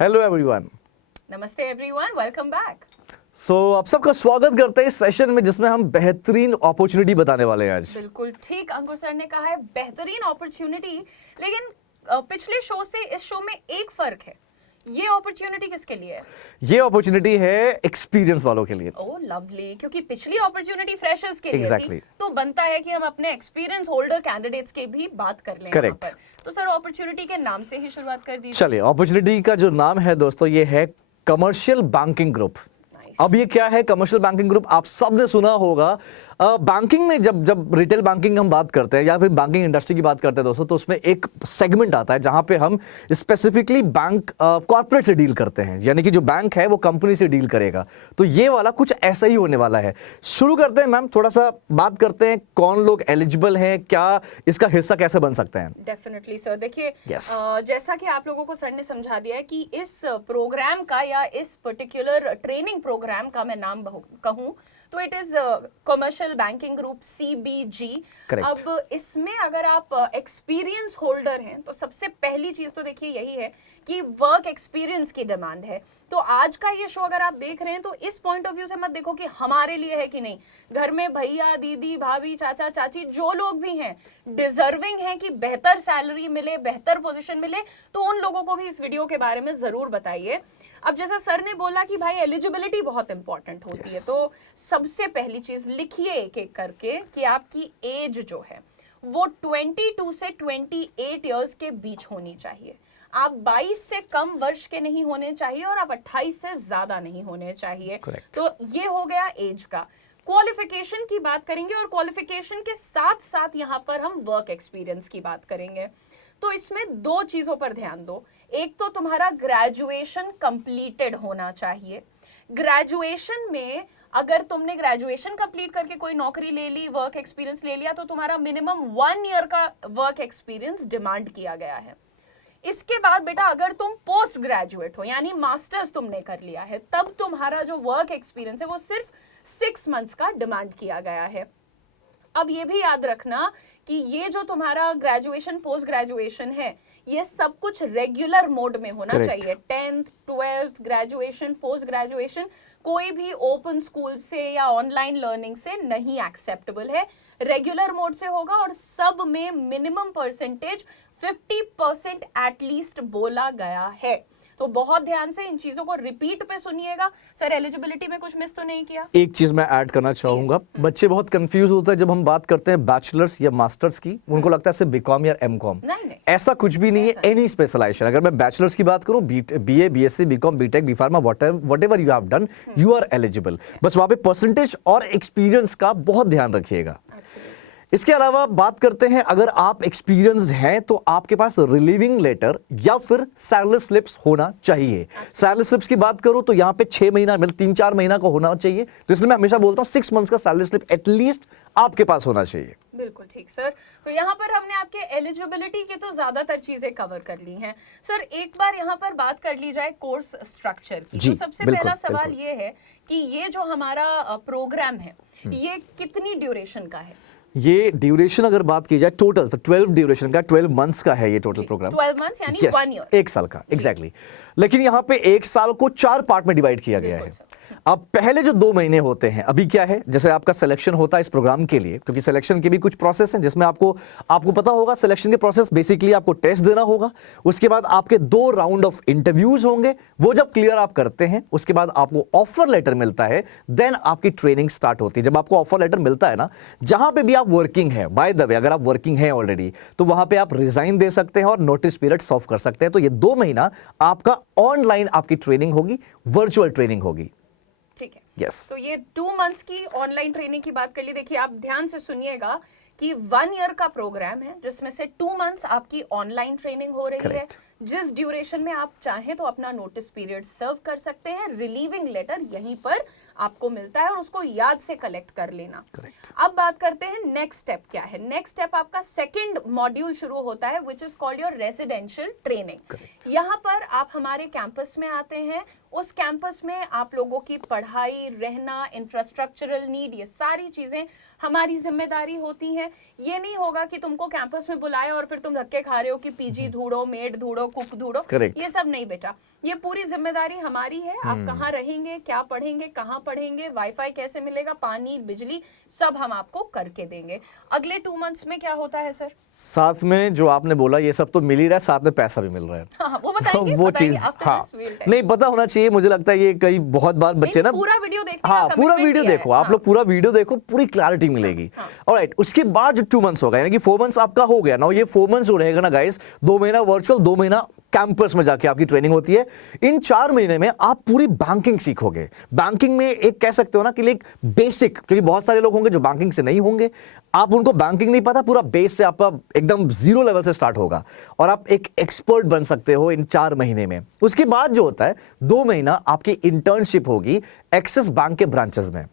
Hello everyone. नमस्ते everyone, welcome back. आप सबका स्वागत करते हैं इस सेशन में जिसमें हम बेहतरीन अपॉर्चुनिटी बताने वाले हैं आज। बिल्कुल ठीक, अंकुर सर ने कहा है बेहतरीन अपॉर्चुनिटी, लेकिन पिछले शो से इस शो में एक फर्क है। ये अपॉर्चुनिटी किसके लिए है? ये अपॉर्चुनिटी है एक्सपीरियंस वालों के लिए। ओह लवली, क्योंकि पिछली अपॉर्चुनिटी फ्रेशर्स के लिए Exactly. थी, तो बनता है कि हम अपने एक्सपीरियंस होल्डर कैंडिडेट्स के भी बात कर लें। Correct. यहाँ पर तो सर अपॉर्चुनिटी के नाम से ही शुरुआत कर दीजिए। चलिए, अपॉर्चुनिटी का जो नाम है दोस्तों, ये है कमर्शियल बैंकिंग ग्रुप। अब ये क्या है कमर्शियल बैंकिंग ग्रुप? आप सबने सुना होगा। बैंकिंग में जब रिटेल बैंकिंग हम बात करते हैं या फिर बैंकिंग इंडस्ट्री की बात करते हैं दोस्तों, तो उसमें एक सेगमेंट आता है जहां पे हम स्पेसिफिकली बैंक कॉर्पोरेट से डील करते हैं, यानी कि जो बैंक है वो कंपनी से डील करेगा। तो ये वाला कुछ ऐसा ही होने वाला है। शुरू करते हैं मैम, थोड़ा सा बात करते हैं कौन लोग एलिजिबल हैं, क्या इसका हिस्सा कैसे बन सकते हैं। डेफिनेटली सर, देखिए Yes. जैसा कि आप लोगों को सर ने समझा दिया है कि इस प्रोग्राम का या इस पर्टिकुलर ट्रेनिंग प्रोग्राम का मैं नाम कहूँ तो it is commercial banking group CBG। Correct. अब इसमें अगर आप एक्सपीरियंस होल्डर हैं तो सबसे पहली चीज तो देखिए यही है कि वर्क एक्सपीरियंस की डिमांड है। तो आज का ये शो अगर आप देख रहे हैं तो इस पॉइंट ऑफ व्यू से मत देखो कि हमारे लिए है कि नहीं। घर में भैया दीदी भाभी चाचा चाची जो लोग भी हैं डिजर्विंग हैं कि बेहतर सैलरी मिले, बेहतर पोजीशन मिले, तो उन लोगों को भी इस वीडियो के बारे में जरूर बताइए। अब जैसा सर ने बोला कि भाई एलिजिबिलिटी बहुत इंपॉर्टेंट होती है, तो सबसे पहली चीज लिखिए एक एक करके कि आपकी एज जो है वो 22 से 28 इयर्स के बीच होनी चाहिए। आप 22 से कम वर्ष के नहीं होने चाहिए और आप 28 से ज्यादा नहीं होने चाहिए। Correct. तो ये हो गया एज का। क्वालिफिकेशन की बात करेंगे और क्वालिफिकेशन के साथ साथ यहाँ पर हम वर्क एक्सपीरियंस की बात करेंगे। तो इसमें दो चीजों पर ध्यान दो। एक तो तुम्हारा ग्रेजुएशन कंप्लीटेड होना चाहिए। ग्रेजुएशन में अगर तुमने ग्रेजुएशन कंप्लीट करके कोई नौकरी ले ली, वर्क एक्सपीरियंस ले लिया, तो तुम्हारा मिनिमम 1 ईयर का वर्क एक्सपीरियंस डिमांड किया गया है। इसके बाद बेटा अगर तुम पोस्ट ग्रेजुएट हो यानी मास्टर्स तुमने कर लिया है, तब तुम्हारा जो वर्क एक्सपीरियंस है वो सिर्फ 6 मंथ्स का डिमांड किया गया है। अब ये भी याद रखना कि ये जो तुम्हारा ग्रेजुएशन पोस्ट ग्रेजुएशन है ये सब कुछ रेगुलर मोड में होना Correct. चाहिए। 10th 12th graduation post graduation कोई भी ओपन स्कूल से या ऑनलाइन लर्निंग से नहीं एक्सेप्टेबल है, रेगुलर मोड से होगा। और सब में मिनिमम परसेंटेज 50% एटलीस्ट बोला गया है। तो बहुत ध्यान से इन चीजों को रिपीट पे सुनिएगा। सर एलिजिबिलिटी में कुछ मिस तो नहीं किया? एक चीज मैं ऐड करना चाहूंगा, बच्चे बहुत कंफ्यूज होते हैं जब हम बात करते हैं बैचलर्स या मास्टर्स की, उनको लगता है सिर्फ बीकॉम या एमकॉम। नहीं। ऐसा कुछ भी नहीं है। एनी स्पेशलाइजेशन, अगर मैं बैचलर्स की बात करूं, BA BSc BCom BTech BPharma whatever you have done, you are eligible. बस वहां पे परसेंटेज और एक्सपीरियंस का बहुत ध्यान रखिएगा। इसके अलावा बात करते हैं, अगर आप एक्सपीरियंस्ड हैं तो आपके पास रिलीविंग लेटर या फिर सैलरी स्लिप्स होना चाहिए। सैलरी स्लिप्स की बात करूं तो यहाँ पे 6 महीना मतलब 3-4 महीना का होना चाहिए। तो इसलिए मैं हमेशा बोलता हूं 6 मंथ्स का सैलरी स्लिप एटलीस्ट आपके पास होना चाहिए। बिल्कुल ठीक सर। तो यहाँ पर हमने आपके एलिजिबिलिटी के तो ज्यादातर चीजें कवर कर ली हैं। सर एक बार यहाँ पर बात कर ली जाए कोर्स स्ट्रक्चर की। तो सबसे पहला सवाल ये है कि ये जो हमारा प्रोग्राम है ये कितनी ड्यूरेशन का है? ये ड्यूरेशन अगर बात की जाए टोटल तो 12 ड्यूरेशन का, 12 मंथ्स का है ये टोटल प्रोग्राम। 12 मंथ्स यानी 1 ईयर, 1 साल का। एग्जैक्टली। लेकिन यहाँ पे 1 साल को 4 पार्ट में डिवाइड किया गया है। अब पहले जो 2 महीने होते हैं, अभी क्या है, जैसे आपका सिलेक्शन होता है इस प्रोग्राम के लिए, क्योंकि सिलेक्शन के भी कुछ प्रोसेस हैं जिसमें आपको पता होगा सिलेक्शन के प्रोसेस बेसिकली आपको टेस्ट देना होगा, उसके बाद आपके 2 राउंड ऑफ इंटरव्यूज होंगे, वो जब क्लियर आप करते हैं उसके बाद आपको ऑफर लेटर मिलता है, देन आपकी ट्रेनिंग स्टार्ट होती है। जब आपको ऑफर लेटर मिलता है ना, जहां पे भी आप वर्किंग है, बाय द वे अगर आप वर्किंग हैं ऑलरेडी तो वहां पे आप रिजाइन दे सकते हैं और नोटिस पीरियड सर्व कर सकते हैं। तो ये 2 महीना आपका ऑनलाइन आपकी ट्रेनिंग होगी, वर्चुअल ट्रेनिंग होगी। ठीक है। Yes. तो ये 2 मंथ्स की ऑनलाइन ट्रेनिंग की बात कर ली। देखिए आप ध्यान से सुनिएगा कि 1 ईयर का प्रोग्राम है जिसमें से 2 मंथ्स आपकी ऑनलाइन ट्रेनिंग हो रही है। जिस ड्यूरेशन में आप चाहें तो अपना नोटिस पीरियड सर्व कर सकते हैं। रिलीविंग लेटर यहीं पर आपको मिलता है और उसको याद से कलेक्ट कर लेना। अब बात करते हैं नेक्स्ट स्टेप क्या है। नेक्स्ट स्टेप आपका सेकंड मॉड्यूल शुरू होता है which is called your residential training. यहाँ पर आप हमारे कैंपस में आते हैं। उस कैंपस में आप लोगों की पढ़ाई, रहना, इंफ्रास्ट्रक्चरल नीड, ये सारी चीजें हमारी जिम्मेदारी होती हैं। ये नहीं होगा कि तुमको कैंपस में बुलाया और फिर तुम धक्के खा रहे हो कि पीजी ढूंढो, मेड ढूंढो, कुक ढूंढो, Correct. ये सब नहीं बेटा। ये पूरी जिम्मेदारी हमारी है। आप कहाँ रहेंगे, क्या पढ़ेंगे, कहाँ पढ़ेंगे, वाईफाई कैसे मिलेगा, पानी बिजली सब हम आपको करके देंगे। अगले 2 मंथ्स में क्या होता है सर? साथ में जो आपने बोला ये सब तो मिल ही रहा है, साथ में पैसा भी मिल रहा है। हाँ, वो बताएंगे, वो बताइए, चीज after हाँ this we'll tell। नहीं पता होना चाहिए, मुझे लगता है ये कई बहुत बार बच्चे ना पूरा वीडियो देखते हाँ हैं, पूरा commitment वीडियो किया है। देखो, आप लोग पूरा वीडियो देखो, पूरी क्लैरिटी मिलेगी। ऑलराइट, उसके बाद जो 2 मंथ्स होगा, यानी कि 4 मंथ्स आपका हो गया ना, ये 4 मंथ्स जो रहेगा ना गाइस, 2 महीना वर्चुअल, 2 महीना कैंपस में जाके आपकी ट्रेनिंग होती है। इन 4 महीने में आप पूरी बैंकिंग सीखोगे। बैंकिंग में एक कह सकते हो ना कि एक बेसिक, क्योंकि बहुत सारे लोग होंगे जो बैंकिंग से नहीं होंगे, आप उनको बैंकिंग नहीं पता, पूरा बेस से आपका एकदम 0 लेवल से स्टार्ट होगा और आप एक एक्सपर्ट बन सकते हो इन 4 महीने में। उसके बाद जो होता है 2 महीना आपकी इंटर्नशिप होगी एक्सिस बैंक के ब्रांचेस में।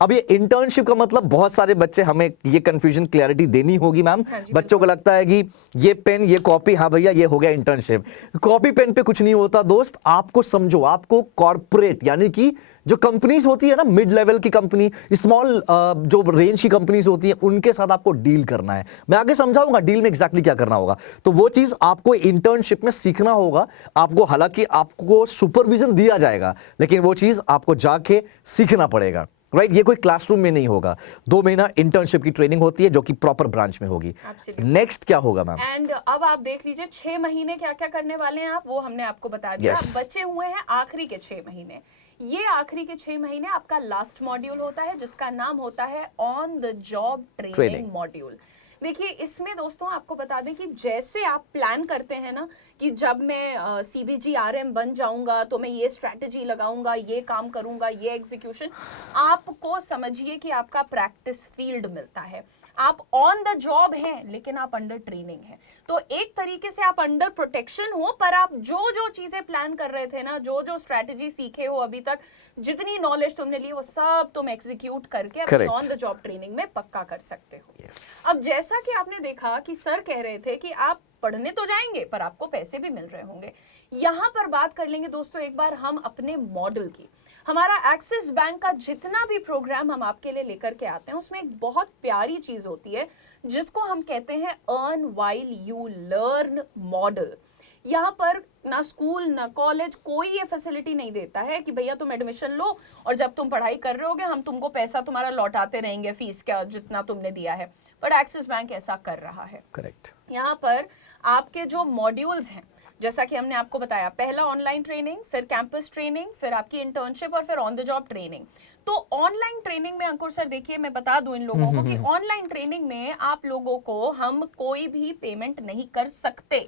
अब ये इंटर्नशिप का मतलब बहुत सारे बच्चे, हमें ये कंफ्यूजन क्लैरिटी देनी होगी मैम। बच्चों को लगता है कि ये पेन, ये कॉपी, हाँ भैया ये हो गया इंटर्नशिप। कॉपी पेन पे कुछ नहीं होता दोस्त, आपको समझो, आपको कॉर्पोरेट यानी कि जो कंपनीज होती है ना, मिड लेवल की कंपनी, स्मॉल जो रेंज की कंपनीज होती है, उनके साथ आपको डील करना है। मैं आगे समझाऊंगा डील में एग्जैक्टली क्या करना होगा। तो वो चीज आपको इंटर्नशिप में सीखना होगा आपको। हालांकि आपको सुपरविजन दिया जाएगा, लेकिन वो चीज आपको जाके सीखना पड़ेगा। राइट, ये कोई क्लासरूम में नहीं होगा। 2 महीना इंटर्नशिप की ट्रेनिंग होती है जो कि प्रॉपर ब्रांच में होगी। नेक्स्ट क्या होगा मैम? एंड अब आप देख लीजिए 6 महीने क्या क्या करने वाले हैं आप, वो हमने आपको बता दिया। Yes. अब बचे हुए हैं आखिरी के 6 महीने। ये आखिरी के 6 महीने आपका लास्ट मॉड्यूल होता है, जिसका नाम होता है on the job training module. देखिए, इसमें दोस्तों आपको बता दें कि जैसे आप प्लान करते हैं ना कि जब मैं CBG RM बन जाऊंगा तो मैं ये स्ट्रैटेजी लगाऊंगा, ये काम करूंगा, ये एग्जीक्यूशन, आपको समझिए कि आपका प्रैक्टिस फील्ड मिलता है। आप ऑन द जॉब हैं, लेकिन आप अंडर ट्रेनिंग हैं। तो एक तरीके से आप अंडर प्रोटेक्शन हो, पर आप जो जो चीजें प्लान कर रहे थे ना, जो जो स्ट्रैटेजी सीखे हो अभी तक, जितनी नॉलेज तुमने ली, वो सब तुम एग्जीक्यूट करके अपनी ऑन द जॉब ट्रेनिंग में पक्का कर सकते हो। अब जैसा कि आपने देखा कि सर कह रहे थे कि आप पढ़ने तो जाएंगे पर आपको पैसे भी मिल रहे होंगे। यहां पर बात कर लेंगे दोस्तों एक बार हम अपने मॉडल की। हमारा एक्सिस बैंक का जितना भी प्रोग्राम हम आपके लिए लेकर के आते हैं, उसमें एक बहुत प्यारी चीज होती है जिसको हम कहते हैं earn while you learn model. यहाँ पर ना स्कूल ना कॉलेज कोई ये फैसिलिटी नहीं देता है कि भैया तुम एडमिशन लो और जब तुम पढ़ाई कर रहे होगे हम तुमको पैसा तुम्हारा लौटाते रहेंगे फीस का जितना तुमने दिया है। पर एक्सिस बैंक ऐसा कर रहा है। करेक्ट। यहाँ पर आपके जो मॉड्यूल्स हैं, जैसा कि हमने आपको बताया, पहला ऑनलाइन ट्रेनिंग, फिर कैंपस ट्रेनिंग, फिर आपकी इंटर्नशिप और फिर ऑन द जॉब ट्रेनिंग। तो ऑनलाइन ट्रेनिंग में अंकुर सर देखिए, मैं बता दूं इन लोगों को कि ऑनलाइन ट्रेनिंग में आप लोगों को हम कोई भी पेमेंट नहीं कर सकते।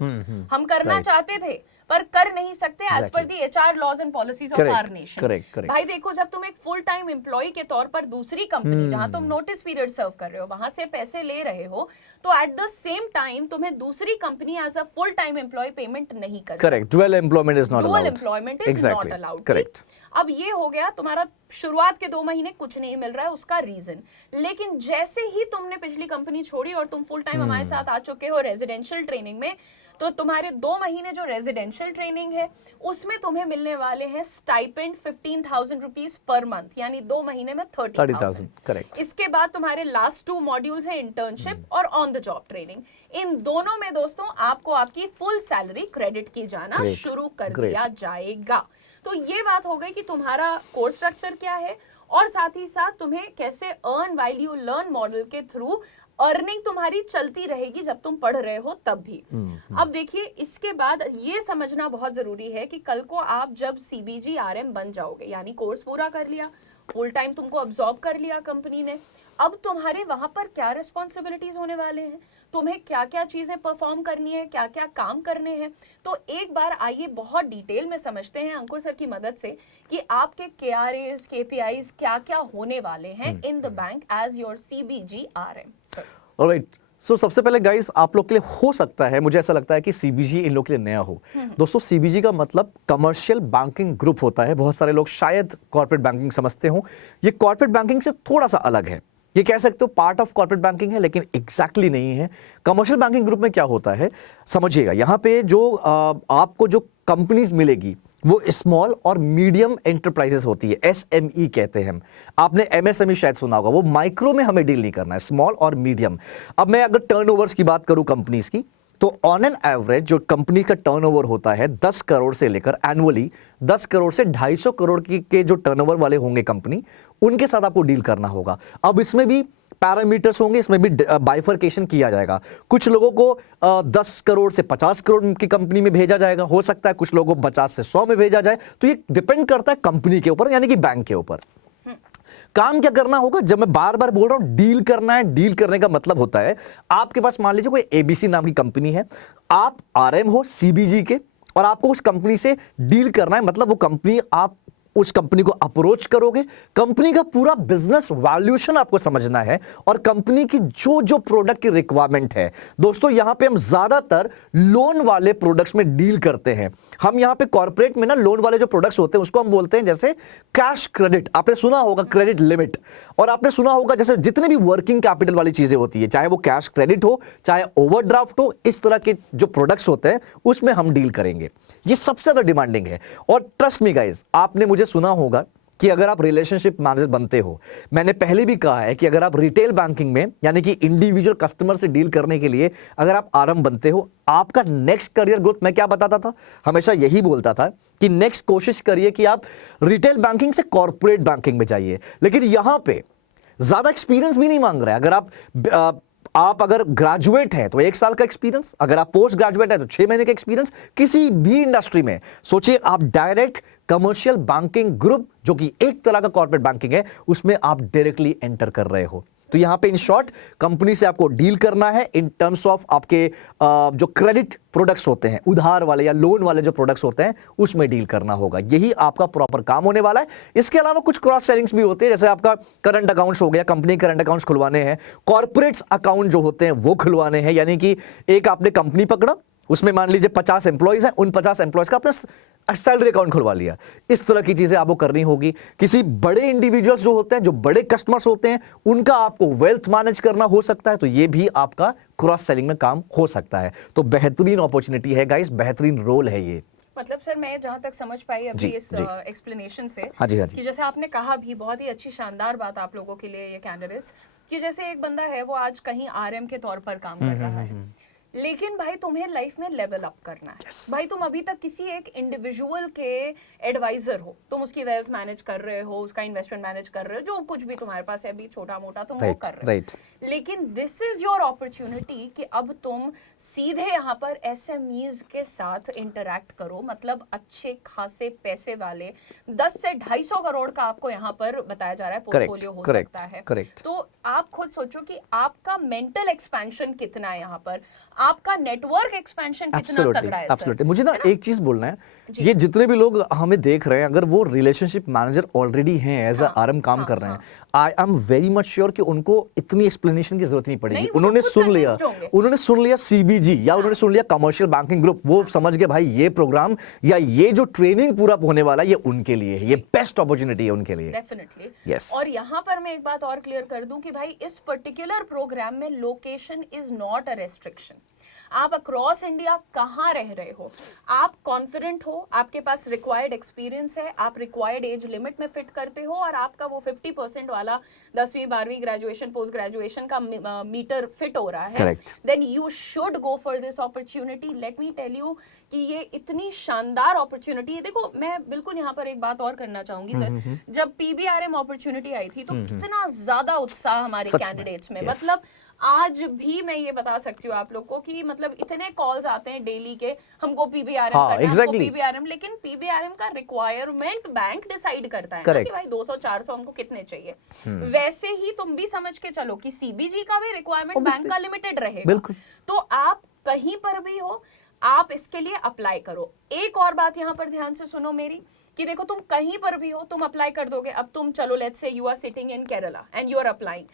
हम करना चाहते थे पर कर नहीं सकते एज पर the HR laws and policies of our nation. भाई देखो, जब तुम एक फुल टाइम एम्प्लॉय के तौर पर दूसरी कंपनी जहां तुम नोटिस पीरियड सर्व कर रहे हो वहां से पैसे ले रहे हो, तो एट द सेम टाइम तुम्हें दूसरी company as a full time employ payment नहीं कर सकती। Correct, dual employment is not allowed. Dual employment is not allowed. Correct. अब ये हो गया तुम्हारा शुरुआत के 2 महीने कुछ नहीं मिल रहा है, उसका रीजन। लेकिन जैसे ही तुमने पिछली कंपनी छोड़ी और तुम फुल टाइम हमारे साथ आ चुके हो रेजिडेंशियल ट्रेनिंग में, तो तुम्हारे 2 महीने जो रेजिडेंशियल ट्रेनिंग है उसमें तुम्हें मिलने वाले हैं स्टाइपेंड 15,000 रुपीज पर मंथ, यानी 2 महीने में 30,000। करेक्ट। इसके बाद तुम्हारे लास्ट 2 मॉड्यूल्स हैं इंटर्नशिप और ऑन द जॉब ट्रेनिंग। इन दोनों में दोस्तों आपको आपकी फुल सैलरी क्रेडिट की जाना शुरू कर दिया जाएगा। तो ये बात हो गई कि तुम्हारा कोर्स स्ट्रक्चर क्या है और साथ ही साथ तुम्हें कैसे earn while you learn model के थ्रू अर्निंग तुम्हारी चलती रहेगी जब तुम पढ़ रहे हो तब भी। अब देखिए, इसके बाद ये समझना बहुत जरूरी है कि कल को आप जब CBG RM बन जाओगे, यानी कोर्स पूरा कर लिया, फुल टाइम तुमको अब्सॉर्ब कर लिया कंपनी ने, अब तुम्हारे वहां पर क्या रिस्पॉन्सिबिलिटीज होने वाले हैं, तुम्हें क्या क्या चीजें परफॉर्म करनी है, क्या क्या काम करने हैं। तो एक बार आइए बहुत डिटेल में समझते हैं अंकुर सर की मदद से कि आपके KRAs KPIs क्या क्या होने वाले हैं in the bank as your CBG RM। Sir alright, so सबसे पहले गाइस आप लोग के लिए हो सकता है, मुझे ऐसा लगता है कि CBG इन लोग के लिए नया हो। दोस्तों, CBG का मतलब कमर्शियल बैंकिंग ग्रुप होता है। बहुत सारे लोग शायद कॉर्पोरेट बैंकिंग समझते हो, ये कॉर्पोरेट बैंकिंग से थोड़ा सा अलग है। ये कह सकते हो पार्ट ऑफ कॉर्पोरेट बैंकिंग है, लेकिन एग्जैक्टली नहीं है। कमर्शियल बैंकिंग ग्रुप में क्या होता है समझिएगा, यहाँ पे जो आपको जो कंपनीज मिलेगी वो स्मॉल और मीडियम एंटरप्राइजेस होती है, SME कहते हैं हम। आपने MSME शायद सुना होगा, वो माइक्रो में हमें डील नहीं करना है, स्मॉल और मीडियम। अब मैं अगर टर्नओवर्स की बात करूं कंपनीज की, तो ऑन एन एवरेज जो कंपनी का टर्नओवर होता है 10 करोड़ से लेकर एनुअली 10 करोड़ से 250 करोड़ के जो टर्नओवर वाले होंगे कंपनी, उनके साथ आपको डील करना होगा। अब इसमें भी पैरामीटर्स होंगे, इसमें भी बाइफर्केशन किया जाएगा। कुछ लोगों को 10 करोड़ से 50 करोड़ की कंपनी में भेजा जाएगा, हो सकता है कुछ लोगों को 50 से 100 में भेजा जाए। तो ये डिपेंड करता है कंपनी के ऊपर, यानी कि बैंक के ऊपर। काम क्या करना होगा, जब मैं बार बार बोल रहा हूं डील करना है, डील करने का मतलब होता है आपके पास मान लीजिए कोई एबीसी नाम की कंपनी है, आप आरएम हो सीबीजी के, और आपको उस कंपनी से डील करना है। मतलब वो कंपनी, आप उस कंपनी को अप्रोच करोगे, कंपनी का पूरा बिजनेस वैल्यूएशन आपको समझना है और कंपनी की जो जो प्रोडक्ट की रिक्वायरमेंट है। दोस्तों यहां पे हम ज्यादातर लोन वाले प्रोडक्ट्स में डील करते हैं। हम यहां पे कॉर्पोरेट में ना लोन वाले जो प्रोडक्ट्स होते हैं उसको हम बोलते हैं जैसे कैश क्रेडिट, आपने सुना होगा क्रेडिट लिमिट, और आपने सुना होगा जैसे जितने भी वर्किंग कैपिटल वाली चीजें होती है, चाहे वो कैश क्रेडिट हो, चाहे ओवरड्राफ्ट हो, इस तरह के जो प्रोडक्ट्स होते हैं उसमें हम डील करेंगे। ये सबसे ज्यादा डिमांडिंग है। और ट्रस्ट मी गाइस, आपने मुझे सुना होगा कि अगर आप रिलेशनशिप मैनेजर बनते हो, मैंने पहले भी कहा है कि अगर आप रिटेल बैंकिंग में यानी कि इंडिविजुअल कस्टमर से डील करने के लिए अगर आप आरएम बनते हो, आपका नेक्स्ट करियर ग्रोथ, मैं क्या बताता था, हमेशा यही बोलता था कि नेक्स्ट कोशिश करिए कि आप रिटेल बैंकिंग से कॉर्पोरेट बैंकिंग में जाइए। लेकिन यहां पे ज्यादा एक्सपीरियंस भी नहीं मांग रहा है। अगर आप अगर ग्रेजुएट हैं तो 1 साल का एक्सपीरियंस, अगर आप पोस्ट ग्रेजुएट हैं तो 6 महीने का एक्सपीरियंस, किसी भी इंडस्ट्री में। सोचिए आप डायरेक्ट कमर्शियल बैंकिंग ग्रुप, जो कि एक तरह का कॉर्पोरेट बैंकिंग है, उसमें आप डायरेक्टली एंटर कर रहे हो। तो यहां पे इन शॉर्ट कंपनी से आपको डील करना है इन टर्म्स ऑफ आपके जो क्रेडिट प्रोडक्ट्स होते हैं, उधार वाले या लोन वाले जो प्रोडक्ट्स होते हैं, उसमें डील करना होगा। यही आपका प्रॉपर काम होने वाला है। इसके अलावा कुछ क्रॉस सेलिंग्स भी होते हैं, जैसे आपका करंट अकाउंट्स हो गया, कंपनी करंट अकाउंट्स खुलवाने हैं, कॉर्पोरेट अकाउंट जो होते हैं वो खुलवाने हैं। यानी कि एक आपने कंपनी पकड़ा, उसमें मान लीजिए 50 एम्प्लॉइज हैं, उन 50 एम्प्लॉइज का आपने सैलरी अकाउंट खुलवा लिया। इस तरह की चीजें आपको करनी होगी। किसी बड़े इंडिविजुअल्स जो होते हैं, जो बड़े कस्टमर्स होते हैं, उनका आपको वेल्थ मैनेज करना हो सकता है, तो ये भी आपका क्रॉस सेलिंग में काम हो सकता है। तो बेहतरीन अपॉर्चुनिटी है गाइस, बेहतरीन रोल है ये। मतलब सर मैं जहां तक समझ पाई अभी इस एक्सप्लेनेशन से, हाँ जी, कि जैसे आपने कहा भी, बहुत ही अच्छी शानदार बात आप लोगों के लिए ये कैंडिडेट्स, कि जैसे एक बंदा है वो आज कहीं आरएम के तौर पर काम कर रहा है, लेकिन भाई तुम्हें लाइफ में लेवल अप करना है। भाई तुम अभी तक किसी एक इंडिविजुअल के एडवाइजर हो, तुम उसकी वेल्थ मैनेज कर रहे हो, उसका इन्वेस्टमेंट मैनेज कर रहे हो, जो कुछ भी तुम्हारे पास है अभी छोटा मोटा तुम वो कर रहे हो। लेकिन दिस इज योर अपॉर्चुनिटी कि अब तुम सीधे यहाँ पर एसएमईज के साथ इंटरैक्ट करो। मतलब अच्छे खासे पैसे वाले 10 से 250 करोड़ का आपको यहाँ पर बताया जा रहा है पोर्टफोलियो हो सकता है। तो आप खुद सोचो कि आपका मेंटल एक्सपेंशन कितना है यहाँ पर, आपका नेटवर्क एक्सपेंशन कितना तगड़ा है। एब्सोल्युटली। मुझे ना एक चीज बोलना है, ये जितने भी लोग हमें देख रहे हैं, अगर वो रिलेशनशिप मैनेजर ऑलरेडी हैं, एज अ आरएम काम कर रहे हैं, I am very much sure कि उनको इतनी एक्सप्लेनेशन की जरूरत नहीं पड़ेगी। उन्होंने सुन लिया सीबीजी या उन्होंने सुन लिया कमर्शियल बैंकिंग ग्रुप, वो समझ गए भाई ये प्रोग्राम या ये जो ट्रेनिंग पूरा होने वाला है ये उनके लिए है, ये बेस्ट अपॉर्चुनिटी है उनके लिए। Definitely yes. और यहाँ पर मैं एक बात और क्लियर कर दूं कि भाई इस पर्टिकुलर प्रोग्राम में location is not a restriction. आप अक्रॉस इंडिया कहाँ रह रहे हो, आप कॉन्फिडेंट हो, आपके पास रिक्वायर्ड एक्सपीरियंस है, आप रिक्वायर्ड एज लिमिट में फिट करते हो, और आपका वो 50% वाला 10वीं 12वीं ग्रेजुएशन पोस्ट ग्रेजुएशन का मीटर फिट हो रहा है, then you should go for this opportunity. Let me tell you कि ये इतनी शानदार अपॉर्चुनिटी है। देखो मैं बिल्कुल यहाँ पर एक बात और करना चाहूंगी सर, जब पीबीआरएम अपॉर्चुनिटी आई थी तो कितना ज्यादा उत्साह हमारे कैंडिडेट्स में, मतलब आज भी मैं ये बता सकती हूँ आप लोग को कि मतलब इतने कॉल्स आते हैं डेली के, हमको पीबीआरएम करना है, हमको पीबीआरएम, लेकिन पीबीआरएम का रिक्वायरमेंट बैंक डिसाइड करता है ना कि भाई 200-400 हमको कितने चाहिए। वैसे ही तुम भी समझ के चलो कि सीबीजी का भी रिक्वायरमेंट बैंक का लिमिटेड रहेगा। तो आप कहीं पर भी हो, आप इसके लिए अप्लाई करो। एक और बात यहाँ पर ध्यान से सुनो मेरी, कि देखो तुम कहीं पर भी हो, तुम अप्लाई कर दोगे। अब तुम चलो let's say you are sitting in Kerala and you are applying,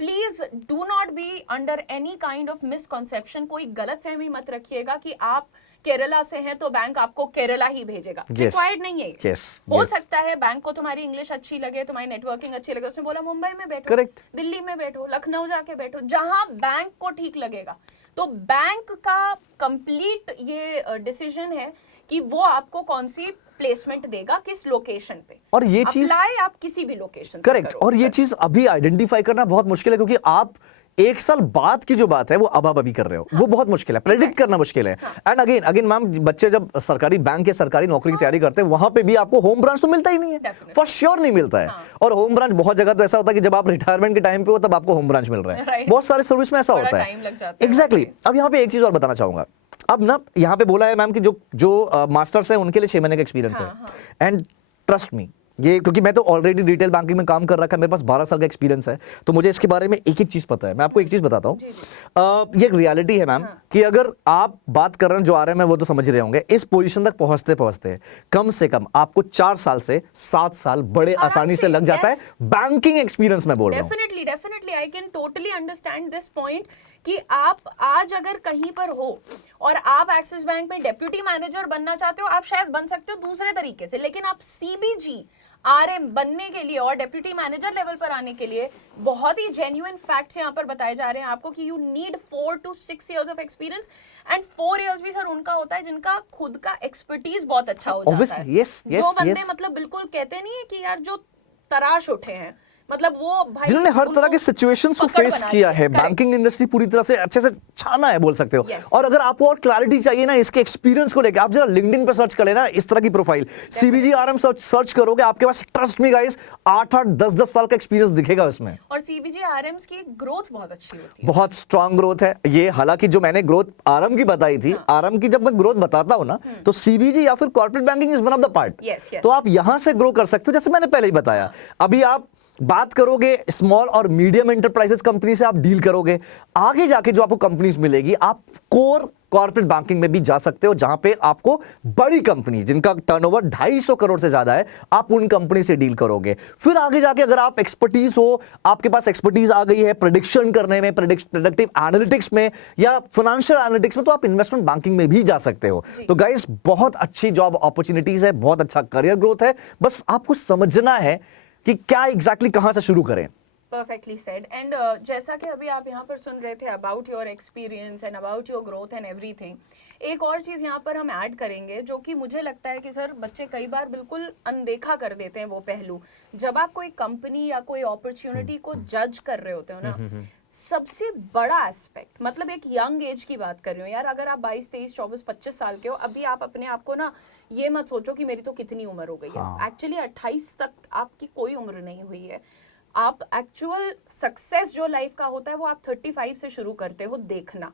please do not be under any kind of misconception. कोई गलत फहमी मत रखिएगा कि आप केरला से हैं तो बैंक आपको केरला ही भेजेगा। रिक्वायर्ड नहीं है। हो सकता है बैंक को तुम्हारी इंग्लिश अच्छी लगे, तुम्हारी नेटवर्किंग अच्छी लगे, उसने बोला मुंबई में बैठो, दिल्ली में बैठो, लखनऊ जाके बैठो, जहां बैंक को ठीक लगेगा। तो बैंक का कंप्लीट ये डिसीजन है कि वो आपको कौन सी प्लेसमेंट देगा, किस लोकेशन पे, और ये चीज अप्लाई आप किसी भी लोकेशन करेक्ट। और ये चीज अभी आइडेंटिफाई करना बहुत मुश्किल है, क्योंकि आप एक साल बाद की जो बात है वो अब आप अभी कर रहे हो, वो बहुत मुश्किल है, प्रेडिक्ट करना मुश्किल है। एंड अगेन अगेन मैम, बच्चे जब सरकारी बैंक या सरकारी नौकरी की तैयारी करते हैं, वहां पे भी आपको होम ब्रांच तो मिलता ही नहीं है, फॉर श्योर नहीं मिलता है। और होम ब्रांच बहुत जगह तो ऐसा होता है कि जब आप रिटायरमेंट के टाइम पे हो तब आपको होम ब्रांच मिल रहा है, बहुत सारे सर्विस में ऐसा होता है। एग्जैक्टली। अब यहाँ पे एक चीज और बताना चाहूंगा, अब ना यहाँ पे बोला है मैम कि जो मास्टर्स है उनके लिए 6 महीने का एक्सपीरियंस है। एंड ट्रस्ट मी, ये क्योंकि मैं तो ऑलरेडी रिटेल बैंकिंग में काम कर रखा है, मेरे पास 12 साल का एक्सपीरियंस है, तो मुझे इसके बारे में एक एक चीज पता है। मैं आपको एक चीज बताता हूँ, ये एक रियलिटी है मैम, कि अगर आप बात कर रहे हैं जो आ रहे हैं, मैं वो तो समझ रहे होंगे, इस पोजीशन तक पहुंचते पहुंचते कम से कम आपको 4 साल से 7 साल बड़े आसानी से लग जाता है। बैंकिंग एक्सपीरियंस मैं बोल रहा हूँ। Definitely I can totally understand this point कि आप आज अगर कहीं पर हो और आप एक्सिस बैंक में डेप्यूटी मैनेजर बनना चाहते हो, आप शायद बन सकते हो दूसरे तरीके से, लेकिन आप सीबीजी आरएम बनने के लिए और डेप्यूटी मैनेजर लेवल पर आने के लिए बहुत ही जेन्युइन फैक्ट्स यहाँ पर बताए जा रहे हैं आपको कि you need 4 to 6 years of experience. And 4 years भी सर उनका होता है जिनका खुद का एक्सपर्टीज बहुत अच्छा हो जाता है। जो बंदे मतलब बिल्कुल कहते नहीं है कि यार जो तराश उठे हैं, मतलब वो भाई जिन्होंने हर तरह के सिचुएशंस को फेस किया है, बैंकिंग इंडस्ट्री पूरी तरह से अच्छे से छाना है बोल सकते हो। और अगर आपको और क्लैरिटी चाहिए ना इसके एक्सपीरियंस को लेकर, आप जरा लिंक्डइन पे सर्च कर लेना इस तरह की प्रोफाइल, सीबीजी आरएम सर्च करोगे, आपके पास ट्रस्ट मी गाइस 8-8 10-10 साल का एक्सपीरियंस दिखेगा उसमें। और सीबीजी आरएम्स की ग्रोथ बहुत अच्छी होती है, बहुत स्ट्रांग ग्रोथ है ये। हालांकि जो मैंने ग्रोथ आरएम की बताई थी, आरएम की जब मैं ग्रोथ बताता हूं ना, तो सीबीजी या फिर corporate banking is one of the part. तो आप यहां से ग्रो कर सकते हो, जैसे मैंने पहले ही बताया। अभी आप बात करोगे स्मॉल और मीडियम एंटरप्राइजेस कंपनी से आप डील करोगे, आगे जाके जो आपको कंपनीज मिलेगी, आप कोर कॉर्पोरेट बैंकिंग में भी जा सकते हो, जहां पे आपको बड़ी कंपनी जिनका टर्नओवर 250 करोड़ से ज्यादा है, आप उन कंपनी से डील करोगे। फिर आगे जाके अगर आप एक्सपर्टीज हो, आपके पास एक्सपर्टीज आ गई है प्रेडिक्शन करने में, प्रेडिक्टिव एनालिटिक्स में या फाइनेंशियल एनालिटिक्स में, तो आप इन्वेस्टमेंट बैंकिंग में भी जा सकते हो। तो गाइस बहुत अच्छी जॉब अपॉर्चुनिटीज है, बहुत अच्छा करियर ग्रोथ है, बस आपको समझना है कि क्या एग्जैक्टली कहां से शुरू करें। Perfectly said. And जैसा कि अभी आप यहाँ पर सुन रहे थे about your experience and about your growth and everything, एक और चीज़ यहाँ पर हम ऐड करेंगे जो कि मुझे लगता है कि सर बच्चे कई बार बिल्कुल अनदेखा कर देते हैं वो पहलू। जब आप कोई कंपनी या कोई अपॉर्चुनिटी को जज कर रहे होते हो ना, सबसे बड़ा एस्पेक्ट, मतलब एक यंग एज की बात कर रही हूँ यार, अगर आप 22, 23, 24, 25 साल के हो, अभी आप अपने आप को ना ये मत सोचो कि मेरी तो कितनी उम्र हो गई है। एक्चुअली 28 तक आपकी कोई उम्र नहीं हुई है। आप एक्चुअल सक्सेस जो लाइफ का होता है वो आप 35 से शुरू करते हो देखना,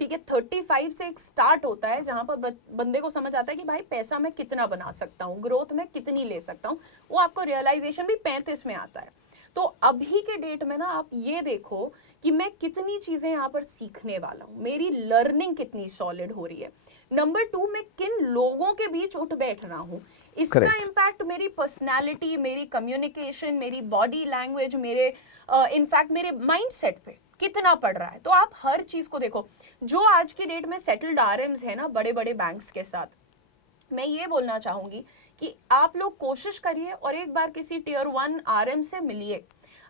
ठीक है। 35 से एक स्टार्ट होता है जहां पर बंदे को समझ आता है कि भाई पैसा मैं कितना बना सकता हूँ, ग्रोथ में कितनी ले सकता हूँ, वो आपको रियलाइजेशन भी 35 में आता है। तो अभी के डेट में ना आप ये देखो कि मैं कितनी चीजें यहाँ पर सीखने वाला हूँ, मेरी लर्निंग कितनी सॉलिड हो रही है। नंबर 2, मैं किन लोगों के बीच उठ बैठ रहा हूँ, इसका इम्पैक्ट मेरी पर्सनालिटी, मेरी कम्युनिकेशन, मेरी बॉडी लैंग्वेज, मेरे इनफैक्ट मेरे माइंडसेट पे कितना पड़ रहा है। तो आप हर चीज को देखो। जो आज की डेट में सेटल्ड आरएम्स है ना बड़े बड़े बैंक्स के साथ, मैं ये बोलना चाहूंगी कि आप लोग कोशिश करिए और एक बार किसी टियर 1 आरएम से मिलिए।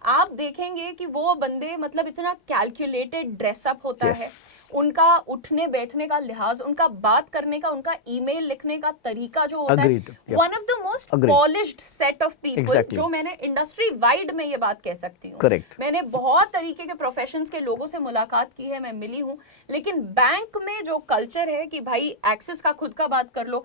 आप देखेंगे कि वो बंदे मतलब इतना कैलकुलेटेड ड्रेसअप होता है, उनका उठने बैठने का लिहाज, उनका बात करने का, उनका ईमेल लिखने का तरीका जो होता है, one of the most polished set of people जो मैंने इंडस्ट्री वाइड में ये बात कह सकती हूँ। मैंने बहुत तरीके के प्रोफेशंस के लोगों से मुलाकात की है, मैं मिली हूँ, लेकिन बैंक में जो कल्चर है कि भाई एक्सिस का खुद का बात कर लो,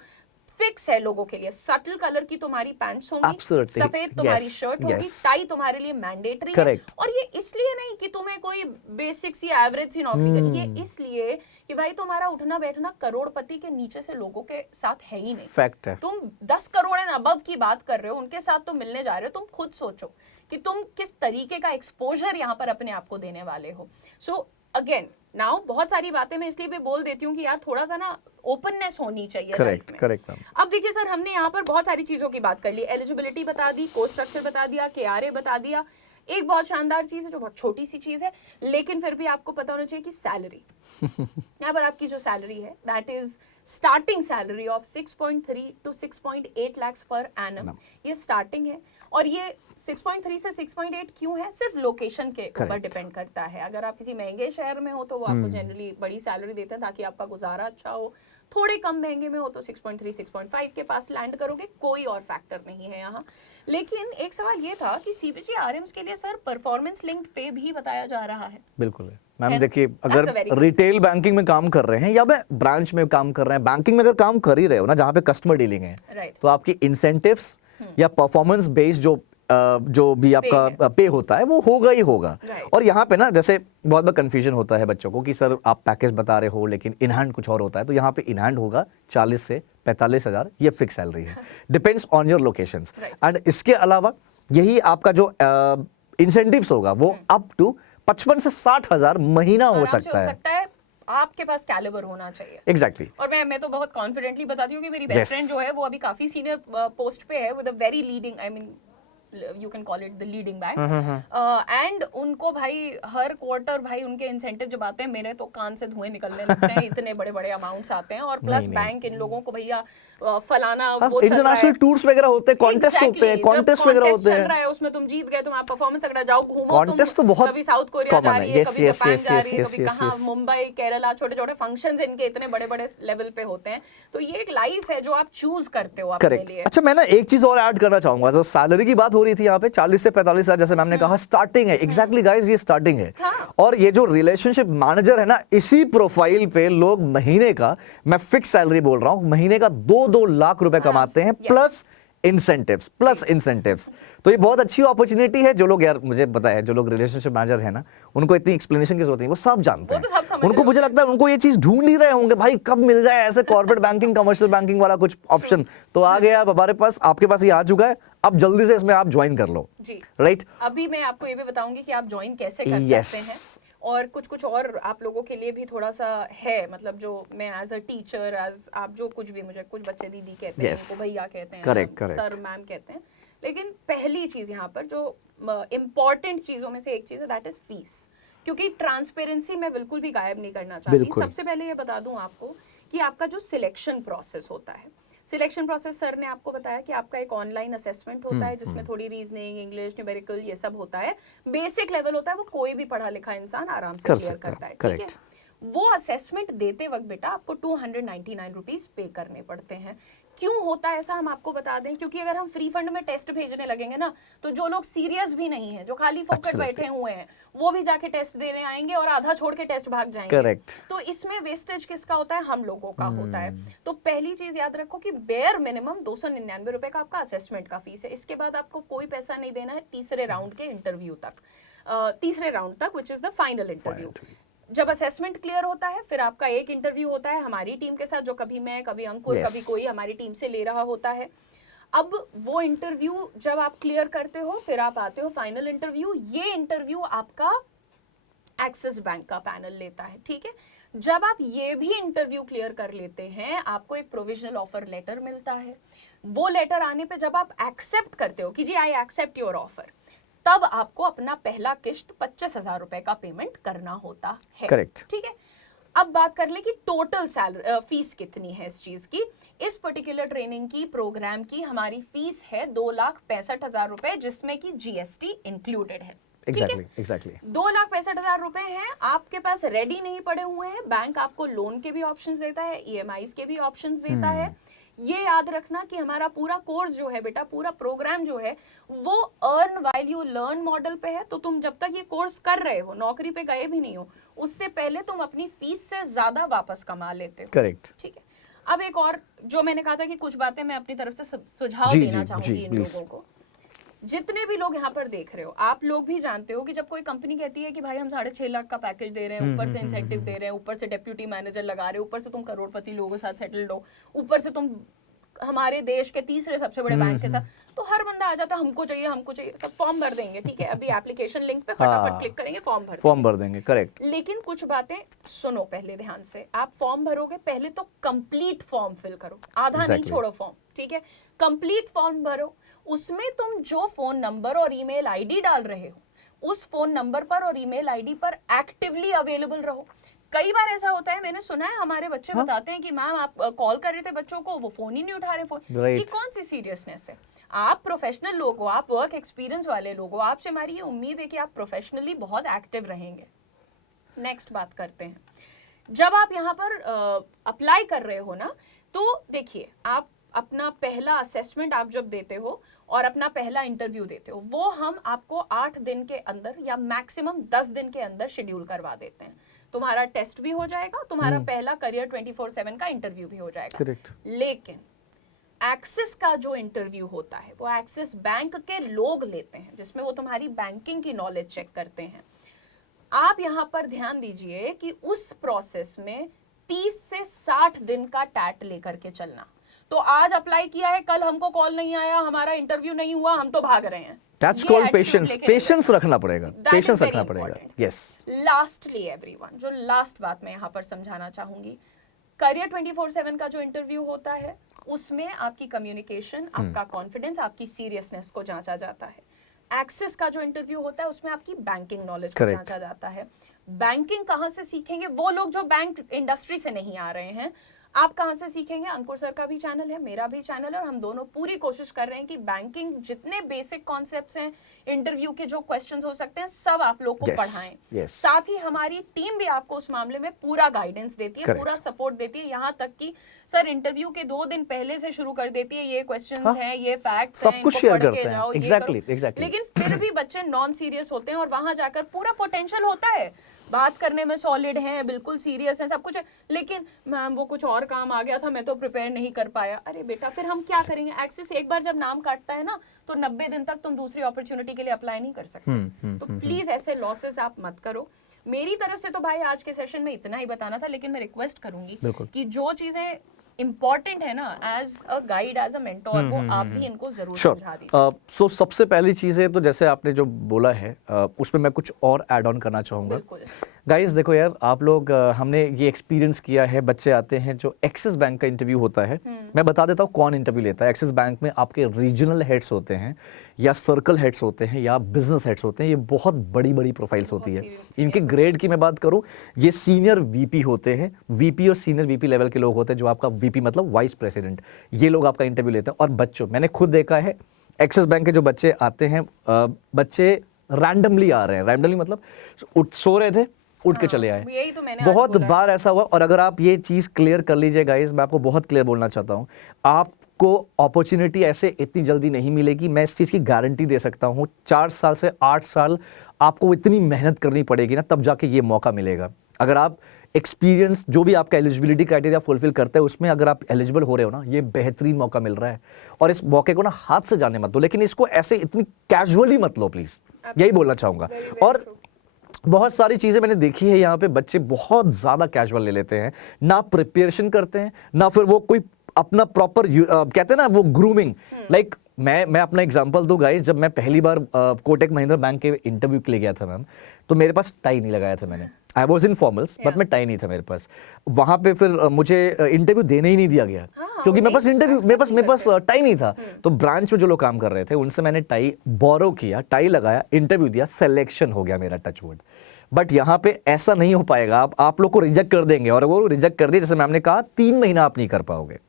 फिक्स है लोगों के लिए। सटल कलर की तुम्हारी पैंट्स होंगी, सफेद तुम्हारी शर्ट होगी, टाई तुम्हारे लिए मैंडेटरी है। और ये इसलिए नहीं कि तुम्हें कोई बेसिक सी एवरेज सी नौकरी करनी, ये इसलिए कि भाई तुम्हारा उठना बैठना करोड़पति के नीचे से लोगों के साथ है ही नहीं। फैक्ट है। तुम 10 करोड़ एंड अबव की बात कर रहे हो, उनके साथ तो मिलने जा रहे हो। तुम खुद सोचो कि तुम किस तरीके का एक्सपोजर यहाँ पर अपने आप को देने वाले हो। सो अगेन नाउ बहुत सारी बातें मैं इसलिए भी बोल देती हूँ कि यार थोड़ा सा ना ओपननेस होनी चाहिए लाइफ में। करेक्ट। अब देखिए सर, हमने यहाँ पर बहुत सारी चीजों की बात कर ली, एलिजिबिलिटी बता दी, कोर्स स्ट्रक्चर बता दिया, KRA बता दिया। एक बहुत शानदार चीज है जो बहुत छोटी सी चीज है, लेकिन फिर भी आपको पता होना चाहिए कि सैलरी यहाँ पर आपकी जो सैलरी है that is starting salary of 6.3 to 6.8 lakhs per annum, ये स्टार्टिंग है। और ये 6.3 से 6.8 क्यों है, सिर्फ लोकेशन के ऊपर डिपेंड करता है। अगर आप किसी महंगे शहर में हो तो वो आपको जनरली बड़ी सैलरी देते हैं ताकि आपका गुजारा अच्छा हो, थोड़े कम महंगे में हो तो 6.3 6.5 के पास लैंड करोगे, कोई और फैक्टर नहीं है यहाँ। लेकिन एक सवाल ये था कि CBG RMs के लिए सर परफॉर्मेंस लिंक्ड पे भी बताया जा रहा है। बिल्कुल है मैम। है? देखिए, That's a अगर very good- रिटेल बैंकिंग में काम कर रहे हैं या मैं ब्रांच में काम कर रहे हैं, बैंकिंग में अगर काम कर ही रहे हो ना, जहाँ पे कस्टमर डीलिंग है, Right. तो आपकी इंसेंटिव्स या परफॉर्मेंस बेस्ड जो भी आपका पे होता है वो होगा ही होगा। Right. और यहाँ पे ना जैसे बहुत बार कंफ्यूजन होता है बच्चों को कि सर आप पैकेज बता रहे हो लेकिन इन हैंड कुछ और होता है, तो यहाँ पे इन हैंड होगा 40 से 45 हज़ार, ये फिक्स सैलरी है, depends on your locations. And इसके अलावा यही आपका जो इंसेंटिव्स होगा वो अप टू 55 से 60 हज़ार महीना हो आराम से सकता है। आपके पास कैलिबर होना चाहिए। एग्जैक्टली। और मैं तो बहुत कॉन्फिडेंटली बताती हूँ कि मेरी बेस्ट फ्रेंड जो है वो अभी काफी सीनियर पोस्ट पे है, with a very leading, I mean you can call it the leading bank, and उनको भाई हर क्वार्टर भाई उनके इंसेंटिव जब आते हैं मेरे तो कान से धुएं निकलने लगते हैं, इतने बड़े बड़े अमाउंट्स आते हैं। और प्लस बैंक इन लोगों को भैया फलाना वो इंटरनेशनल टूर्स वगैरह होते हैं, कॉन्टेस्ट होते हैं, कॉन्टेस्ट वगैरह होते चल हैं, रहा है उसमें तुम जीत गए, तुम आप परफॉर्मेंस अगर जाओ घूमो, कॉन्टेस्ट तो बहुत कभी साउथ कोरिया जा common रही है। है, Yes, कभी yes, जापान yes, जा रही है, yes, कभी yes, कहाँ, yes. मुंबई, केरला, छोटे छोटे फंक्शंस इनके इतने बड़े बड़े लेवल पे होते हैं। तो ये एक लाइफ है जो आप चूज करते हो अपने करेक्ट। लिए। अच्छा, मैं ना एक चीज और ऐड करना चाहूंगा। जो सैलरी की बात हो रही थी यहाँ पे 40 से 45 हज़ार, जैसे मैम ने कहा स्टार्टिंग है। एग्जैक्टली गाइस, ये स्टार्टिंग है। हाँ। और ये जो रिलेशनशिप मैनेजर है ना, इसी प्रोफाइल पे लोग महीने का, मैं फिक्स सैलरी बोल रहा हूँ, महीने का 2-2 लाख रुपए कमाते हैं, प्लस इंसेंटिव्स। तो ये बहुत अच्छी अपॉर्चुनिटी है। जो लोग, यार मुझे पता है, जो लोग रिलेशनशिप मैनेजर है ना, उनको इतनी एक्सप्लेनेशन की जरूरत नहीं, वो सब जानते वो तो सब हैं। समझ उनको रहे मुझे लगता है उनको ये चीज ढूंढ ही रहे होंगे, भाई कब मिल जाए ऐसे कॉर्पोरेट बैंकिंग, कमर्शियल बैंकिंग वाला कुछ ऑप्शन। तो आ गया अब हमारे पास, आपके पास ये आ चुका है, अब जल्दी से इसमें आप ज्वाइन कर लो जी। राइट। अभी मैं आपको ये भी बताऊंगी कि आप ज्वाइन कैसे कर Yes. सकते हैं, और कुछ और आप लोगों के लिए भी थोड़ा सा है, मतलब जो मैं एज अ टीचर, एज आप जो कुछ भी, मुझे कुछ बच्चे दीदी कहते हैं, Yes. उनको भैया कहते हैं, Correct. सर मैम कहते हैं। लेकिन पहली चीज यहाँ पर जो इम्पॉर्टेंट चीजों में से एक चीज है, दैट इज फीस। क्योंकि ट्रांसपेरेंसी मैं बिल्कुल भी गायब नहीं करना चाहती। बिल्कुल। सबसे पहले ये बता दूं आपको कि आपका जो सिलेक्शन प्रोसेस होता है, सिलेक्शन प्रोसेस सर ने आपको बताया कि आपका एक ऑनलाइन असेसमेंट होता है जिसमें थोड़ी रीजनिंग, इंग्लिश, न्यूमेरिकल ये सब होता है, बेसिक लेवल होता है, वो कोई भी पढ़ा लिखा इंसान आराम से कर क्लियर सकता है, करता है। ठीक correct. है, वो असेसमेंट देते वक्त बेटा आपको 299 रुपीज पे करने पड़ते हैं। क्यों होता है ऐसा हम आपको बता दें, क्योंकि अगर हम फ्री फंड में टेस्ट भेजने लगेंगे ना, तो जो लोग सीरियस भी नहीं है, जो खाली फोकट Absolutely. बैठे हुए हैं, वो भी जाके टेस्ट देने आएंगे और आधा छोड़ के टेस्ट भाग जाएंगे। Correct. तो इसमें वेस्टेज किसका होता है? हम लोगों का होता है। तो पहली चीज याद रखो कि बेयर मिनिमम 299 रुपए का आपका असेसमेंट का फीस है। इसके बाद आपको कोई पैसा नहीं देना है तीसरे राउंड के इंटरव्यू तक, तीसरे राउंड तक, which is the final interview. जब असेसमेंट क्लियर होता है, फिर आपका एक इंटरव्यू होता है हमारी टीम के साथ, जो कभी मैं, कभी अंकुर, Yes. कभी कोई हमारी टीम से ले रहा होता है। अब वो इंटरव्यू जब आप क्लियर करते हो, फिर आप आते हो फाइनल इंटरव्यू। ये इंटरव्यू आपका एक्सिस बैंक का पैनल लेता है। ठीक है, जब आप ये भी इंटरव्यू क्लियर कर लेते हैं, आपको एक प्रोविजनल ऑफर लेटर मिलता है। वो लेटर आने पे जब आप एक्सेप्ट करते हो कि जी आई एक्सेप्ट योर ऑफर, तब आपको अपना पहला किश्त 25,000 रुपए का पेमेंट करना होता है। Correct. ठीक है, अब बात कर ले कि टोटल सैलरी फीस कितनी है इस चीज की। इस पर्टिकुलर ट्रेनिंग की, प्रोग्राम की हमारी फीस है 2,65,000 रुपए, जिसमें की जीएसटी इंक्लूडेड है। एग्जैक्टली 2,65,000 रुपए हैं आपके पास रेडी नहीं पड़े हुए हैं। बैंक आपको लोन के भी ऑप्शंस देता है, ईएमआईज के भी ऑप्शंस देता है। ये याद रखना कि हमारा पूरा कोर्स जो है बेटा, पूरा प्रोग्राम जो है, वो earn while you learn model पे है। तो तुम जब तक ये कोर्स कर रहे हो, नौकरी पे गए भी नहीं हो, उससे पहले तुम अपनी फीस से ज्यादा वापस कमा लेते हो। करेक्ट। ठीक है, अब एक और जो मैंने कहा था कि कुछ बातें मैं अपनी तरफ से सुझाव जी, देना जी, चाहूंगी जी, इन please. लोगों को। जितने भी लोग यहाँ पर देख रहे हो, आप लोग भी जानते हो कि जब कोई कंपनी कहती है कि भाई हम 6.5 लाख का पैकेज दे रहे हैं, ऊपर से इंसेंटिव दे रहे हैं, ऊपर से डेप्यूटी मैनेजर लगा रहे हो, ऊपर से तुम करोड़पति लोगों के साथ सेटल्ड हो, ऊपर से तुम हमारे देश के तीसरे सबसे बड़े बैंक के साथ, तो हर बंदा आ जाता है हमको चाहिए, सब फॉर्म भर देंगे। ठीक है, अभी एप्लीकेशन लिंक पे फटाफट क्लिक करेंगे, फॉर्म भर देंगे। करेक्ट। लेकिन कुछ बातें सुनो पहले ध्यान से। आप फॉर्म भरोगे, पहले तो कंप्लीट फॉर्म फिल करो, आधा नहीं छोड़ो फॉर्म। ठीक है, कंप्लीट फॉर्म भरो। उसमें तुम जो फोन नंबर और ईमेल आईडी डाल रहे हो, उस फोन नंबर पर और ईमेल आईडी पर एक्टिवली अवेलेबल रहो। कई बार ऐसा होता है, मैंने सुना है हमारे बच्चे बताते हैं कि मैम आप कॉल कर रहे थे बच्चों को, वो फोन ही नहीं उठा रहे फोन। ये कौन सी सीरियसनेस है? आप प्रोफेशनल लोग हो, आप वर्क एक्सपीरियंस वाले लोग हो, आपसे हमारी ये उम्मीद है कि आप प्रोफेशनली बहुत एक्टिव रहेंगे। नेक्स्ट बात करते हैं। जब आप यहाँ पर अप्लाई कर रहे हो ना, तो देखिए आप अपना पहला असेसमेंट आप जब देते हो और अपना पहला इंटरव्यू देते हो, वो हम आपको 8 दिन के अंदर या मैक्सिमम 10 दिन के अंदर शेड्यूल करवा देते हैं। तुम्हारा टेस्ट भी हो जाएगा, तुम्हारा पहला करियर 24/7 का इंटरव्यू भी हो जाएगा। करेक्ट। लेकिन एक्सिस का जो इंटरव्यू होता है वो एक्सिस बैंक के लोग लेते हैं, जिसमें वो तुम्हारी बैंकिंग की नॉलेज चेक करते हैं। आप यहाँ पर ध्यान दीजिए कि उस प्रोसेस में 30 से 60 दिन का टैट लेकर के चलना। तो आज अप्लाई किया है, कल हमको कॉल नहीं आया, हमारा इंटरव्यू नहीं हुआ, हम तो भाग रहे हैं। That's called patience. पेशेंस रखना पड़ेगा, पेशेंस रखना पड़ेगा। यस। लास्टली एवरीवन, जो लास्ट बात मैं यहाँ पर समझाना चाहूंगी, करियर 24/7 का जो इंटरव्यू होता है उसमें आपकी कम्युनिकेशन, आपका कॉन्फिडेंस, आपकी सीरियसनेस को जांचा जाता है। एक्सिस का जो इंटरव्यू होता है उसमें आपकी बैंकिंग नॉलेज को जांचा जाता है। बैंकिंग कहाँ से सीखेंगे वो लोग जो बैंक इंडस्ट्री से नहीं आ रहे हैं, आप कहां से सीखेंगे? अंकुर सर का भी चैनल है, मेरा भी चैनल है, और हम दोनों पूरी कोशिश कर रहे हैं कि बैंकिंग जितने बेसिक कॉन्सेप्ट्स हैं, इंटरव्यू के जो क्वेश्चंस हो सकते हैं, सब आप लोग को पढ़ाएं। साथ ही हमारी टीम भी आपको उस मामले में पूरा गाइडेंस देती है, पूरा सपोर्ट देती है, यहाँ तक कि सर इंटरव्यू के 2 दिन पहले से शुरू कर देती है, ये क्वेश्चंस हैं, ये फैक्ट्स हैं, सब कुछ शेयर करते हैं। एग्जैक्टली। लेकिन फिर भी बच्चे नॉन सीरियस होते हैं और वहां जाकर पूरा पोटेंशियल होता है, बात करने में सॉलिड हैं, बिल्कुल सीरियस हैं, सब कुछ है, लेकिन मैम वो कुछ और काम आ गया था, मैं तो प्रिपेयर नहीं कर पाया। अरे बेटा फिर हम क्या करेंगे? एक्सिस एक बार जब नाम काटता है ना, तो 90 दिन तक तुम दूसरी अपॉर्चुनिटी के लिए अप्लाई नहीं कर सकते। तो प्लीज ऐसे लॉसेस आप मत करो। मेरी तरफ से तो भाई आज के सेशन में इतना ही बताना था, लेकिन मैं रिक्वेस्ट करूंगी कि जो चीजें इंपॉर्टेंट है ना, as a guide, as a mentor, वो आप भी इनको जरूर समझा दीजिए। सो सबसे पहली चीज है, तो जैसे आपने जो बोला है उसमें मैं कुछ और ऐड ऑन करना चाहूंगा। गाइस देखो यार, आप लोग हमने ये एक्सपीरियंस किया है, बच्चे आते हैं जो एक्सिस बैंक का इंटरव्यू होता है, मैं बता देता हूँ कौन इंटरव्यू लेता है। एक्सिस बैंक में आपके रीजनल हेड्स होते हैं, या सर्कल हेड्स होते हैं, या बिजनेस हेड्स होते हैं। ये बहुत बड़ी बड़ी प्रोफाइल्स होती है। इनके ग्रेड की मैं बात करूँ, ये सीनियर वीपी होते हैं, वीपी और सीनियर वीपी लेवल के लोग होते हैं, जो आपका वीपी मतलब वाइस प्रेसिडेंट, ये लोग आपका इंटरव्यू लेते हैं। और बच्चों, मैंने खुद देखा है एक्सिस बैंक के जो बच्चे आते हैं, बच्चे रैंडमली आ रहे हैं। रैंडमली मतलब सो रहे थे, उठ के चले आए। यही तो मैंने बहुत बार ऐसा हुआ। और अगर आप ये चीज क्लियर कर लीजिए गाइस, मैं आपको बहुत क्लियर बोलना चाहता हूं, आपको अपॉर्चुनिटी ऐसे इतनी जल्दी नहीं मिलेगी। मैं इस चीज की गारंटी दे सकता हूं। 4 साल से 8 साल आपको इतनी मेहनत करनी पड़ेगी ना, तब जाके ये मौका मिलेगा। अगर आप एक्सपीरियंस, जो भी आपका एलिजिबिलिटी क्राइटेरिया फुलफिल करते हैं, उसमें अगर आप एलिजिबल हो रहे हो ना, ये बेहतरीन मौका मिल रहा है। और इस मौके को ना हाथ से जाने मत दो, लेकिन इसको ऐसे इतनी कैजुअली मत लो प्लीज, यही बोलना चाहूंगा। और बहुत सारी चीजें मैंने देखी है यहाँ पे, बच्चे बहुत ज्यादा कैजुअल ले लेते हैं, ना प्रिपरेशन करते हैं, ना फिर वो कोई अपना प्रॉपर कहते हैं ना वो ग्रूमिंग। लाइक मैं अपना एग्जांपल दूं गाइस, जब मैं पहली बार कोटक महिंद्रा बैंक के इंटरव्यू के लिए गया था मैम, तो मेरे पास टाई नहीं लगाया था मैंने। I was in formals, but मैं टाई नहीं था मेरे पास। वहां पे फिर मुझे इंटरव्यू देने ही नहीं दिया गया, क्योंकि मेरे पास टाई नहीं था। तो ब्रांच में जो लोग काम कर रहे थे उनसे मैंने टाई बोरो किया, टाई लगाया, इंटरव्यू दिया, सिलेक्शन हो गया मेरा, टच वुड। बट यहाँ पे ऐसा नहीं हो पाएगा, आप लोग को रिजेक्ट कर देंगे, और वो रिजेक्ट कर दिए, जैसे मैम ने कहा 3 महीना आप नहीं कर पाओगे।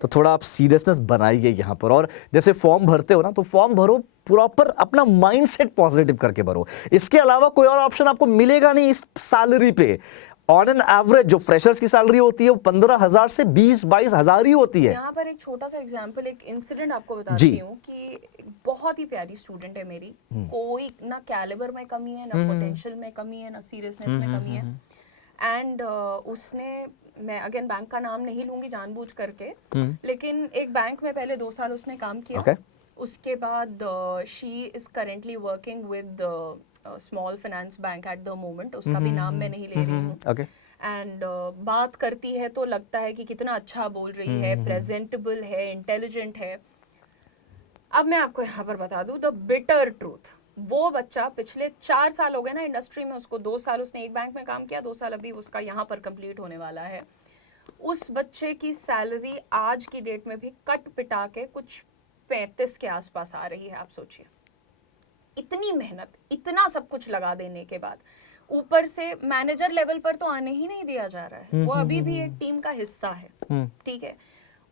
तो थोड़ा आप सीरियसनेस बनाइए यहाँ पर। और जैसे फॉर्म भरते हो ना, तो फॉर्म भरो प्रॉपर, अपना माइंडसेट पॉजिटिव करके भरो। इसके अलावा कोई और ऑप्शन आपको मिलेगा नहीं इस सैलरी पे। ऑन एन एवरेज जो फ्रेशर्स की सैलरी होती है वो 15,000 से 20-22 हजार ही होती है। यहाँ पर एक छोटा सा एग्जांपल, एक इंसिडेंट आपको बताती हूँ कि बहुत ही प्यारी स्टूडेंट है मेरी, कोई ना कैलिबर में कमी है, ना पोटेंशियल में कमी है, ना सीरियसनेस में कमी है। एंड उसने, मैं अगेन बैंक का नाम नहीं लूंगी जानबूझ करके, लेकिन एक बैंक में पहले 2 साल उसने काम किया। उसके बाद she is currently working with small finance bank at the moment, उसका भी नाम मैं नहीं ले रही हूँ। एंड बात करती है तो लगता है कि कितना अच्छा बोल रही है, प्रेजेंटेबल है, इंटेलिजेंट है। अब मैं आपको यहाँ पर बता दूं द बिटर ट्रूथ, वो बच्चा पिछले 4 साल हो गए ना इंडस्ट्री में, उसको 2 साल उसने एक बैंक में काम किया, 2 साल अभी उसका यहाँ पर कंप्लीट होने वाला है। उस बच्चे की सैलरी आज की डेट में भी कट पिटा के कुछ 35 के आसपास आ रही है। आप सोचिए, इतनी मेहनत, इतना सब कुछ लगा देने के बाद ऊपर से मैनेजर लेवल पर तो आने ही नहीं दिया जा रहा है। वो अभी भी एक टीम का हिस्सा है, ठीक है,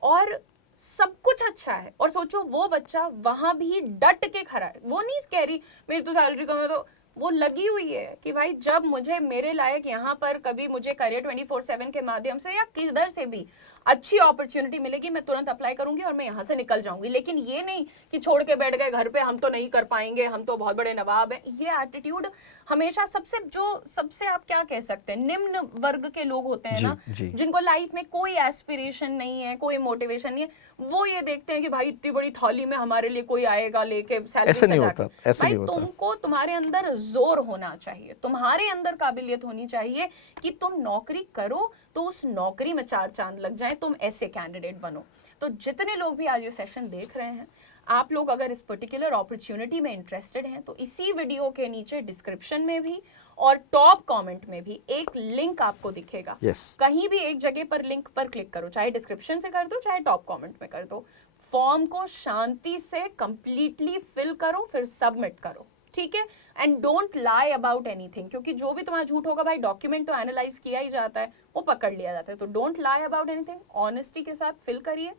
और सब कुछ अच्छा है। और सोचो वो बच्चा वहां भी डट के खड़ा है, वो नहीं कह रही मेरी तो सैलरी कम है, तो वो लगी हुई है कि भाई जब मुझे मेरे लायक यहाँ पर कभी मुझे करियर 24/7 के माध्यम से या किधर से भी अच्छी अपॉर्चुनिटी मिलेगी, मैं तुरंत अप्लाई करूंगी और मैं यहाँ से निकल जाऊंगी। लेकिन ये नहीं कि छोड़ के बैठ गए घर पे, हम तो नहीं कर पाएंगे, हम तो बहुत बड़े नवाब हैं। ये एटीट्यूड हमेशा सबसे आप क्या कह सकते हैं, निम्न वर्ग के लोग होते हैं ना, जिनको लाइफ में कोई एस्पिरेशन नहीं है, कोई मोटिवेशन नहीं है, वो ये देखते हैं कि भाई इतनी बड़ी थाली में हमारे लिए कोई आएगा लेके सैलरी सजा के। भाई तुमको तुम्हारे अंदर जोर होना चाहिए, तुम्हारे अंदर काबिलियत होनी चाहिए कि तुम नौकरी करो तो उस नौकरी में 4 चांद लग जाए, तुम ऐसे कैंडिडेट बनो। तो जितने लोग भी आज ये सेशन देख रहे हैं, आप लोग अगर इस पर्टिकुलर अपॉर्चुनिटी में इंटरेस्टेड हैं तो इसी वीडियो के नीचे डिस्क्रिप्शन में भी और टॉप कमेंट में भी एक लिंक आपको दिखेगा। कहीं भी एक जगह पर लिंक पर क्लिक करो, चाहे डिस्क्रिप्शन से कर दो चाहे टॉप कमेंट में कर दो। फॉर्म को शांति से कंप्लीटली फिल करो, फिर सबमिट करो, ठीक है। And don't lie about anything, क्योंकि जो भी तुम्हारा झूठ होगा भाई, डॉक्यूमेंट तो एनालाइज किया ही जाता है, वो पकड़ लिया जाता है। तो don't lie about anything, honesty के साथ फिल करिए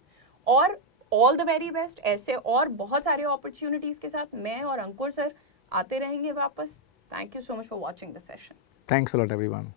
और ऑल द वेरी बेस्ट। ऐसे और बहुत सारे अपॉर्चुनिटीज के साथ मैं और अंकुर सर आते रहेंगे वापस। Thank you so much for watching the session. Thanks a lot everyone.